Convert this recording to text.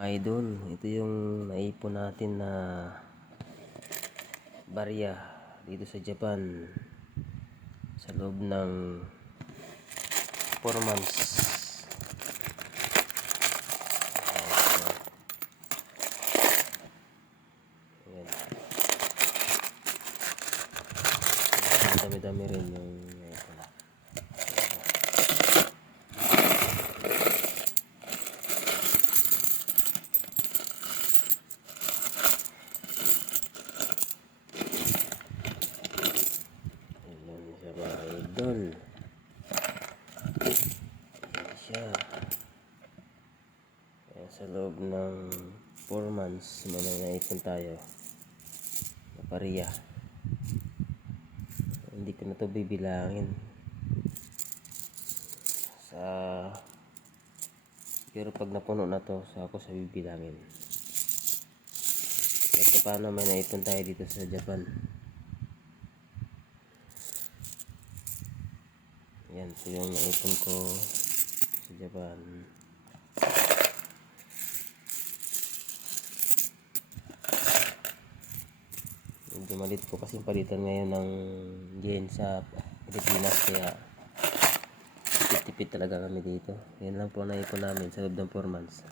Idol, ito yung naipon natin na barya dito sa Japan sa loob ng 4 months. Ayan. Dami-dami rin yung ito na. Ayan siya mga idol. Ayan siya. Ayan, sa loob ng 4 months may naipon tayo na barya. Hindi ko na to bibilangin sa pero pag napuno na to so ako sa bibilangin. Kahit paano may naipon tayo dito sa Japan. Yan, ito yung naipon ko sa Japan. Medyo malit po kasi palitan ngayon ng yen sa Pilipinas, kaya tipid-tipid talaga kami dito. Yan lang po naipon namin sa loob ng 4 months.